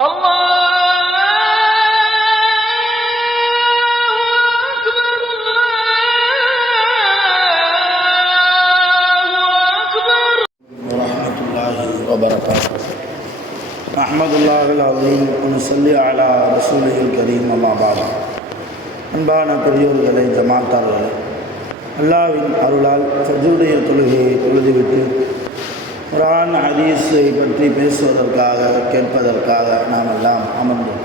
الله الله العظيم ونصلي على رسوله الكريم أما بعد அன்பான பெரியோர்களே ஜமாத்தார்களே அல்லாவின் அருளால் ஃபஜ்ருடைய தொழுகையை தொழுதுவிட்டு குரான் ஹதீஸை பற்றி பேசுவதற்காக கேட்பதற்காக நாம் எல்லாம் அமர்ந்தோம்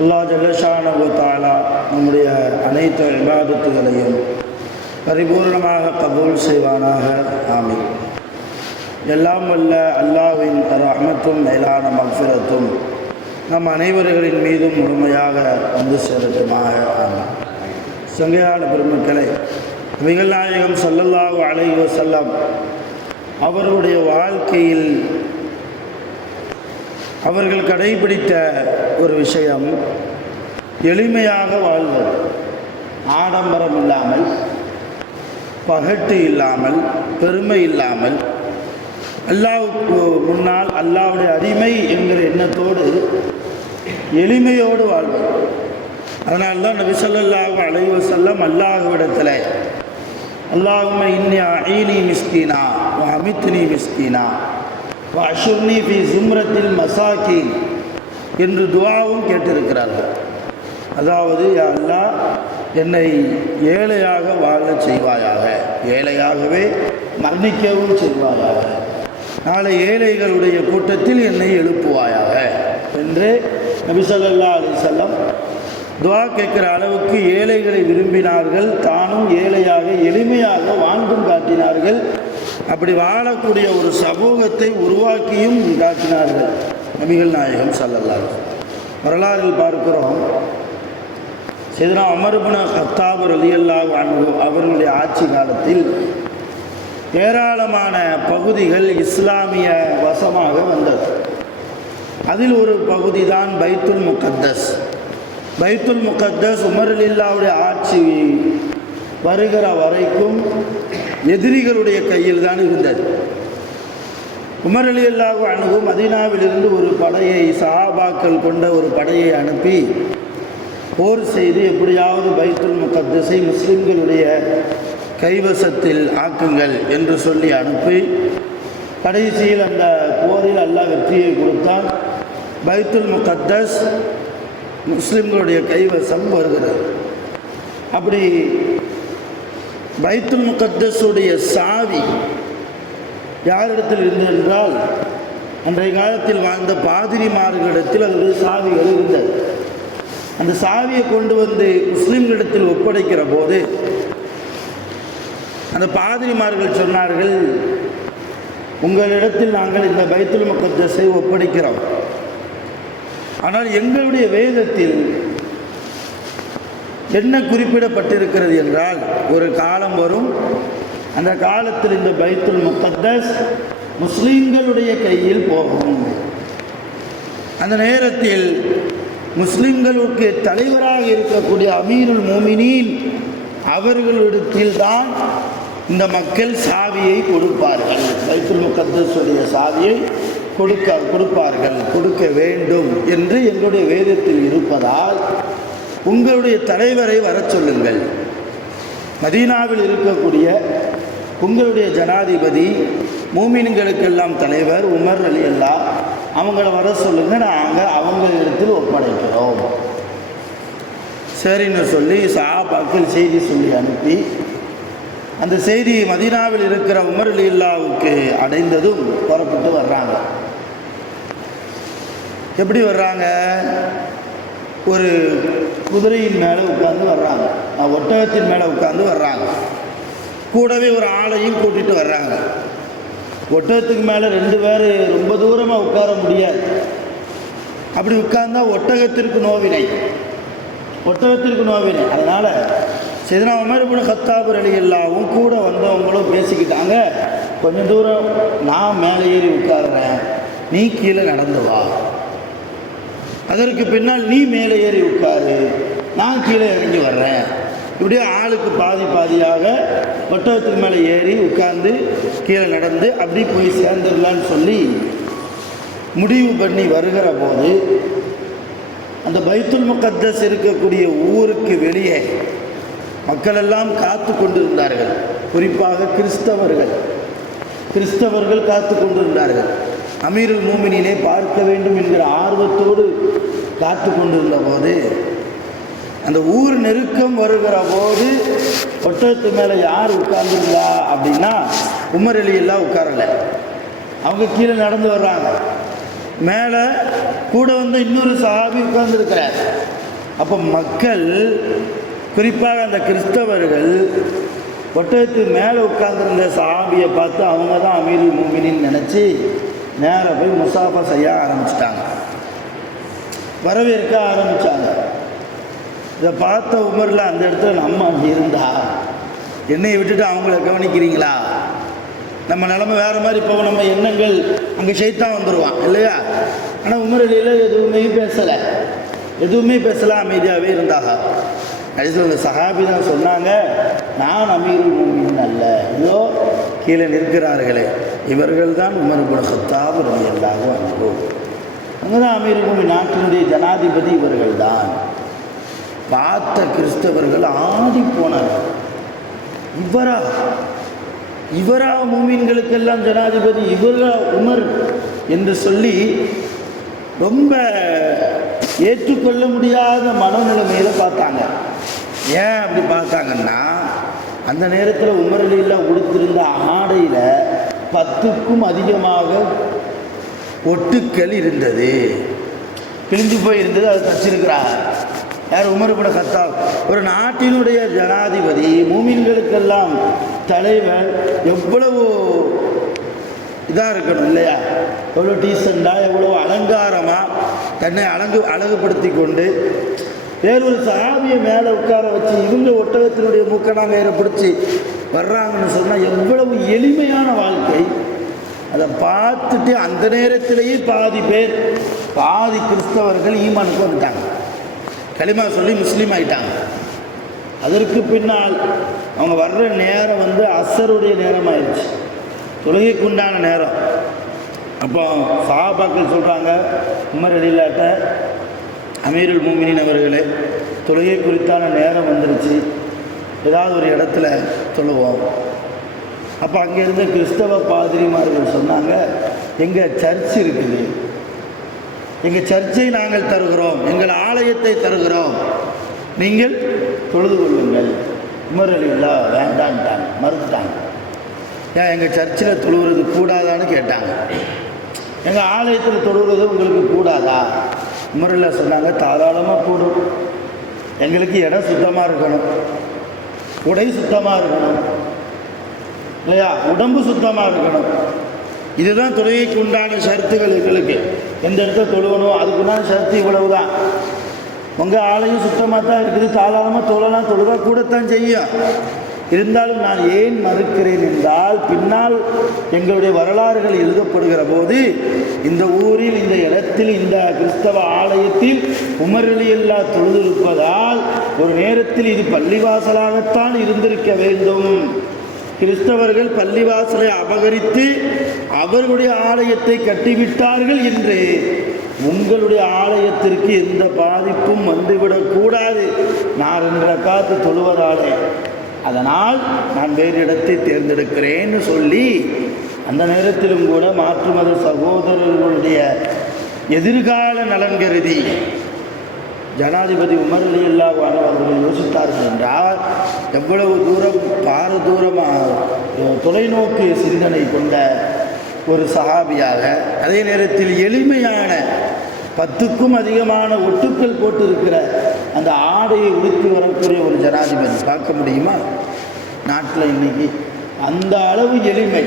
அல்லாஹ் ஜல்லஷானு தாலா நம்முடைய அனைத்து இபாதத்துகளையும் பரிபூர்ணமாக கபூல் செய்வானாக ஆமீன் எல்லாம் வல்ல அல்லாவின் ரஹமத்தும் மேலான மக்ஃபிரத்தும் நம் அனைவர்களின் மீதும் முழுமையாக வந்து சேரட்டுமாக. சங்கையான பெருமக்களை நிகழ்நாயகம் சல்லல்லாஹு அலைஹி செல்லம் அவருடைய வாழ்க்கையில் அவர்கள் கடைபிடித்த ஒரு விஷயம் எளிமையாக வாழ்வது. ஆடம்பரம் இல்லாமல் பகட்டு இல்லாமல் பெருமை இல்லாமல் அல்லாவுக்கு முன்னால் அல்லாவுடைய அடிமை என்கிற எண்ணத்தோடு எளிமையோடு வாழ்வோம் அதனால தான் நபி ஸல்லல்லாஹு அலைஹி செல்லம் அல்லாஹுவிடத்தில் அல்லாஹும்ம இன்னி அஈனி மிஸ்கீனா வா அமித்னி மிஸ்கீனா வா அஷுர்னி பி ஜும்ரத்தில் மசாக்கி என்று துவாவும் கேட்டிருக்கிறார்கள். அதாவது அல்லாஹ் என்னை ஏழையாக வாழச் செய்வாயாக ஏழையாகவே மரணிக்கவும் செய்வாயாக நாளை ஏழைகளுடைய கூட்டத்தில் என்னை எழுப்புவாயாக. என்று நபிசல்லா அலிசல்லம் துவா கேட்குற அளவுக்கு ஏழைகளை விரும்பினார்கள். தானும் ஏழையாக எளிமையாக வாழ்ந்தும் காட்டினார்கள். அப்படி வாழக்கூடிய ஒரு சமூகத்தை உருவாக்கியும் காட்டினார்கள் நபிகள் நாயகம் சல்லல்லாஹ் வரலாறில் பார்க்கிறோம். சிதனா அமர்புன கத்தாபு ரலியல்லாஹு அவர்களுடைய ஆட்சி காலத்தில் ஏராளமான பகுதிகள் இஸ்லாமிய வசமாக வந்தது. அதில் ஒரு பகுதி தான் பைத்துல் முகத்தஸ். பைத்துல் முகத்தஸ் உமரலில்லாவுடைய ஆட்சி வருகிற வரைக்கும் எதிரிகளுடைய கையில் தான் இருந்தது. உமர் அலி அல்லாஹு அணுகு மதீனாவிலிருந்து ஒரு படையை சஹாபாக்கள் கொண்ட ஒரு படையை அனுப்பி போர் செய்து எப்படியாவது பைத்துல் முகத்தஸை முஸ்லிம்களுடைய கைவசத்தில் ஆக்குங்கள் என்று சொல்லி அனுப்பி கடைசியில் அந்த போரில் அல்லாஹ் வெற்றியை கொடுத்தான். பைத்துல் முகத்தஸ் முஸ்லிம்களுடைய கைவசம் வருகிறது. அப்படி பைத்துல் முகத்தஸுடைய சாவி யாரிடத்தில் இருந்தது என்றால் அன்றைய காலத்தில் வாழ்ந்த பாதிரிமார்களிடத்தில் அது சாவிகள் இருந்தது. அந்த சாவியை கொண்டு வந்து முஸ்லீம்களிடத்தில் ஒப்படைக்கிற போது அந்த பாதிரிமார்கள் சொன்னார்கள் உங்களிடத்தில் நாங்கள் இந்த பைத்துல் முகத்தஸை ஒப்படைக்கிறோம். ஆனால் எங்களுடைய வேதத்தில் என்ன குறிப்பிடப்பட்டிருக்கிறது என்றால் ஒரு காலம் வரும் அந்த காலத்தில் இந்த பைத்துல் முகத்தஸ் முஸ்லீம்களுடைய கையில் போகும். அந்த நேரத்தில் முஸ்லிம்களுக்கு தலைவராக இருக்கக்கூடிய அமீருல் மோமினின் அவர்களிடத்தில் தான் இந்த மக்கள் சாவியை கொடுப்பார்கள். பைத்துல் முகத்தஸுடைய சாவியை கொடுக்க கொடுப்பார்கள். கொடுக்க வேண்டும் என்று எங்களுடைய வேதத்தில் இருப்பதால் உங்களுடைய தலைவரை வரச் சொல்லுங்கள். மதீனாவில் இருக்கக்கூடிய உங்களுடைய ஜனாதிபதி மூமின்களுக்கெல்லாம் தலைவர் உமர் அலி அல்லா அவங்கள வர சொல்லுங்க நாங்கள் அவங்களிடத்தில் ஒப்படைக்கிறோம். சரின்னு சொல்லி சாபாக்கள் செய்தி சொல்லி அனுப்பி அந்த செய்தி மதீனாவில் இருக்கிற உமர் அலி அடைந்ததும் புறப்பட்டு வர்றாங்க. எப்படி வர்றாங்க? ஒரு குதிரையின் மேலே உட்காந்து வர்றாங்க. ஒட்டகத்தின் மேலே உட்காந்து வர்றாங்க. கூடவே ஒரு ஆளையும் கூட்டிட்டு வர்றாங்க. ஒட்டகத்துக்கு மேலே ரெண்டு பேர் ரொம்ப தூரமாக உட்கார முடியாது. அப்படி உட்கார்ந்தா ஒட்டகத்திற்கு நோவினை. ஒட்டகத்திற்கு நோவினை. அதனால் சரினா உமர்பின் கத்தாபுர் அலி எல்லாவும் கூட வந்தவங்களும் பேசிக்கிட்டாங்க. கொஞ்சம் தூரம் நான் மேலே ஏறி உட்காருறேன். நீ கீழே நடந்து வா. அதற்கு பின்னால் நீ மேலே ஏறி உட்காரு. நான் கீழே இறங்கி வர்றேன். இப்படியே ஆளுக்கு பாதி பாதியாக ஒட்டகத்துக்கு மேலே ஏறி உட்கார்ந்து கீழே நடந்து அப்படி போய் சேர்ந்துடலான்னு சொல்லி முடிவு பண்ணி வருகிற போது அந்த பைத்துல் முகத்தஸ் இருக்கக்கூடிய ஊருக்கு வெளியே மக்களெல்லாம் காத்து கொண்டிருந்தார்கள். குறிப்பாக கிறிஸ்தவர்கள். கிறிஸ்தவர்கள் காத்து கொண்டிருந்தார்கள். அமீருல் மூமினினை பார்க்க வேண்டும் என்கிற ஆர்வத்தோடு காத்து கொண்டிருந்த போது அந்த ஊர் நெருக்கம் வருகிற போது ஒட்டகத்து மேலே யார் உட்கார்ந்துருந்தா அப்படின்னா உமர் அலியெல்லாம் உட்காரலை. அவங்க கீழே நடந்து வர்றாங்க. மேலே கூட வந்து இன்னொரு சஹாபி உட்கார்ந்துருக்கிறார். அப்போ மக்கள் குறிப்பாக அந்த கிறிஸ்தவர்கள் ஒட்டகத்து மேலே உட்கார்ந்துருந்த சாபியை பார்த்து அவங்க தான் அமீருல் மூமினின்னு நினச்சி நேராக போய் முசாஃபா செய்ய ஆரம்பிச்சிட்டாங்க. வரவேற்க ஆரம்பித்தாங்க இதை பார்த்த உமரில் அந்த இடத்துல நம்ம அங்கே இருந்தா என்னையை விட்டுட்டு அவங்கள கவனிக்கிறீங்களா? நம்ம நிலமை வேறு மாதிரி இப்போ நம்ம எண்ணங்கள் அங்கே சைத்தான் வந்துடுவான் இல்லையா? ஆனால் உமரடியில் எதுவுமே பேசலை. எதுவுமே பேசலை அமைதியாகவே இருந்தாங்க. கடைசியில் அந்த சஹாபி தான் சொன்னாங்க நான் அமீருல் மூமின் அல்ல. இதோ கீழே நிற்கிறார்களே இவர்கள் தான் உமர் குல ஹத்தாப் ரவி எல்லாரும் அனுபவம் அங்கே தான் அமீருல் மூமின் நாட்டினுடைய ஜனாதிபதி இவர்கள் தான் பார்த்த கிறிஸ்தவர்கள் ஆடி போனார்கள் இவரா? இவரா மூமின்களுக்கெல்லாம் ஜனாதிபதி? இவரா உமர் என்று சொல்லி ரொம்ப ஏற்றுக்கொள்ள முடியாத மனநிலைமையில பார்த்தாங்க. ஏன் அப்படி பார்த்தாங்கன்னா அந்த நேரத்தில் உமரலியில் உடுத்திருந்த ஆடையில் பத்துக்கும் அதிகமாக ஒட்டுக்கள் இருந்தது. கிழிஞ்சு போய் இருந்தது அதை தச்சிருக்கிறார். யார் உமர் கூட கத்தால் ஒரு நாட்டினுடைய ஜனாதிபதி மூமின்களுக்கெல்லாம் தலைவன் எவ்வளவு இதாக இருக்கணும் இல்லையா? எவ்வளோ டீசெண்டாக எவ்வளோ அலங்காரமாக தன்னை அலங்கு அழகுபடுத்தி கொண்டு வேறொரு சாமியை மேலே உட்கார வச்சு இவங்க ஒட்டகத்தினுடைய மூக்கணாங்கயிறை பிடிச்சி வர்றாங்கன்னு சொன்னால் எவ்வளவு எளிமையான வாழ்க்கை. அதை பார்த்துட்டு அந்த நேரத்திலேயே பாதி பேர் பாதி கிறிஸ்தவர்கள் ஈமானுக்கு வந்துட்டாங்க. களிமா சொல்லி முஸ்லீம் ஆகிட்டாங்க அதற்கு பின்னால் அவங்க வர்ற நேரம் வந்து அசருடைய நேரம் ஆயிடுச்சு. தொழுகைக்கு உண்டான நேரம். அப்போ சாபாக்கள் சொல்கிறாங்க உமர் அலிலாட்ட அமீருல் மூமினின் அவர்களே தொழுகை குறித்தான நேரம் வந்துருச்சு. ஏதாவது ஒரு இடத்துல தொழுவோம். அப்போ அங்கேருந்து கிறிஸ்தவ பாதிரிமார்கள் சொன்னாங்க எங்கள் சர்ச் இருக்குது. எங்கள் சர்ச்சை நாங்கள் தருகிறோம். எங்கள் ஆலயத்தை தருகிறோம். நீங்கள் தொழுது கொள்ளுங்கள். உமர் வேண்டான்ட்டாங்க மறுத்துட்டாங்க. ஏன் எங்கள் சர்ச்சில் தொழுகிறது கூடாதான்னு கேட்டாங்க. எங்கள் ஆலயத்தில் தொழுகிறது உங்களுக்கு கூடாதா? உமரில்லா சொன்னாங்க தாராளமாக கூடும் எங்களுக்கு இடம் சுத்தமாக இருக்கணும். உடை சுத்தமாக இருக்கணும். இல்லையா? உடம்பு சுத்தமாக இருக்கணும். இதுதான் தொழுகைக்கு உண்டான ஷரத்துகள் எங்களுக்கு. எந்த இடத்துல தொழுவணும் அதுக்குண்டான ஷரத்து இவ்வளவு தான் உங்கள் ஆலையும் சுத்தமாக தான் இருக்குது தாராளமாக தொழலாம் தொழுதா கூடத்தான் செய்யும். இருந்தாலும் நான் ஏன் மறுக்கிறேன் என்றால் பின்னால் எங்களுடைய வரலாறுகள் எழுதப்படுகிற போது இந்த ஊரில் இந்த இடத்தில் இந்த கிறிஸ்தவ ஆலயத்தில் உமரலியல்லா தொழுதிருப்பதால் ஒரு நேரத்தில் இது பள்ளிவாசலாகத்தான் இருந்திருக்க வேண்டும். கிறிஸ்தவர்கள் பள்ளிவாசலை அபகரித்து அவர்களுடைய ஆலயத்தை கட்டிவிட்டார்கள் என்று உங்களுடைய ஆலயத்திற்கு எந்த பாதிப்பும் வந்துவிடக்கூடாது. நான் என்ற காத்து தொழுவதாலே. அதனால் நான் வேறு இடத்தை தேர்ந்தெடுக்கிறேன்னு சொல்லி அந்த நேரத்திலும் கூட மாற்று மத சகோதரர்களுடைய எதிர்கால நலன் கருதி ஜனாதிபதி உமர் அலி அல்லாஹ் அவர்கள் யோசித்தார்கள் என்றால் எவ்வளவு தூரம் பாரதூரமாக தொலைநோக்கு சிந்தனை கொண்ட ஒரு சகாபியாக அதே நேரத்தில் எளிமையான பத்துக்கும் அதிகமான ஒட்டுக்கள் போட்டிருக்கிற அந்த ஆடையை உடுத்தி வரக்கூடிய ஒரு ஜனாதிபதி. பார்க்க முடியுமா? நாட்டில் இன்னைக்கு அந்த அளவு எளிமை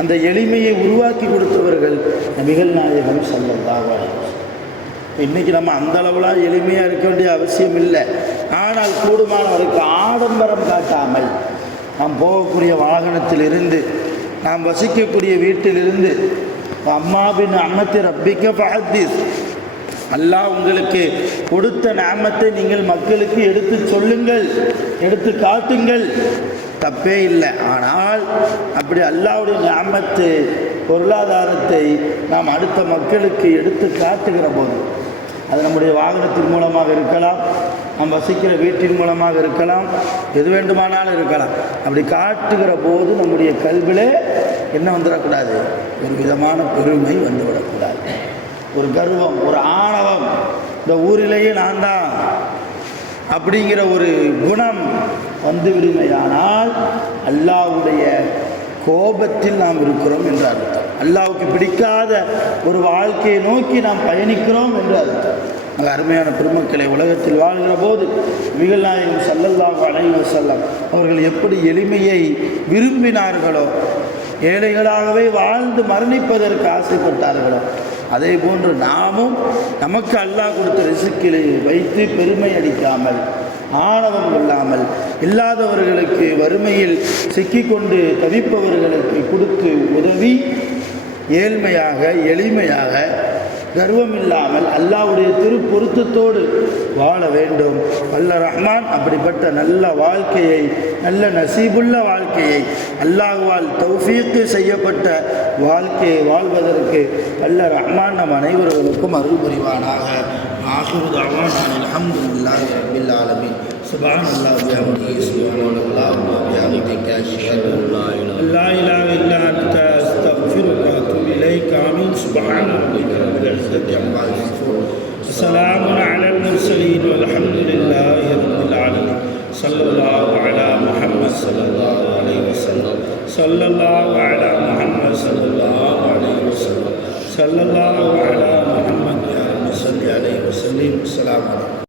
அந்த எளிமையை உருவாக்கி கொடுத்தவர்கள் நபிகள் நாயகம் சல்லல்லாஹு இன்றைக்கி நம்ம அந்த அளவுலாம் எளிமையாக இருக்க வேண்டிய அவசியம் இல்லை. ஆனால் கூடுமானவருக்கு ஆடம்பரம் காட்டாமல் நாம் போகக்கூடிய வாகனத்திலிருந்து நாம் வசிக்கக்கூடிய வீட்டிலிருந்து அம்மாவின் அன்னத்தை ரப்பிக்க பார்த்தீர் அல்லாஹ் உங்களுக்கு கொடுத்த நாமத்தை நீங்கள் மக்களுக்கு எடுத்து சொல்லுங்கள் எடுத்து காட்டுங்கள். தப்பே இல்லை. ஆனால் அப்படி அல்லாவுடைய நாமத்து பொருளாதாரத்தை நாம் அடுத்த மக்களுக்கு எடுத்து காட்டுகிற போது அது நம்முடைய வாகனத்தின் மூலமாக இருக்கலாம் நாம் வசிக்கிற வீட்டின் மூலமாக இருக்கலாம் எது வேண்டுமானாலும் இருக்கலாம். அப்படி காட்டுகிற போது நம்முடைய கல்விலே என்ன வந்துடக்கூடாது? ஒரு விதமான பெருமை வந்துவிடக்கூடாது. ஒரு கர்வம் ஒரு ஆணவம். இந்த ஊரிலேயே நான் தான் அப்படிங்கிற ஒரு குணம் வந்து விடுமையானால் கோபத்தில் நாம் இருக்கிறோம் என்று அர்த்தம். அல்லாவுக்கு பிடிக்காத ஒரு வாழ்க்கையை நோக்கி நாம் பயணிக்கிறோம் என்று அர்த்தம். ஆக அருமையான பெருமக்களை உலகத்தில் வாழ்கிற போது மிகநாயகம் நாயகம் சல்லல்லாஹு செல்லம் அவர்கள் எப்படி எளிமையை விரும்பினார்களோ ஏழைகளாகவே வாழ்ந்து மரணிப்பதற்கு ஆசைப்பட்டார்களோ அதே போன்று நாமும் நமக்கு அல்லாஹ் கொடுத்த ரிசுக்கிலே வைத்து பெருமை அடிக்காமல் ஆணவம் இல்லாமல் இல்லாதவர்களுக்கு வறுமையில் சிக்கிக்கொண்டு தவிப்பவர்களுக்கு கொடுத்து உதவி ஏழ்மையாக எளிமையாக கர்வம் இல்லாமல் அல்லாஹ்வுடைய திருப்பொருத்தத்தோடு வாழ வேண்டும். அல்ல ரஹ்மான் அப்படிப்பட்ட நல்ல வாழ்க்கையை நல்ல நசீபுள்ள வாழ்க்கையை அல்லாஹ்வால் தௌஃபீக்கு செய்யப்பட்ட வாழ்க்கையை வாழ்வதற்கு அல்ல ரஹ்மான் நம் அனைவர்களுக்கும் அருள் புரிவானாக ஆகுதாவா நான் அலமதுல்லாஹ் ரபில் ஆலமின் சுபான் அல்லாஹ் அல்லாஹ் அல்லாஹ் அல்லாஹ் صلى الله على محمد يا رب صل عليه وسلم السلام عليكم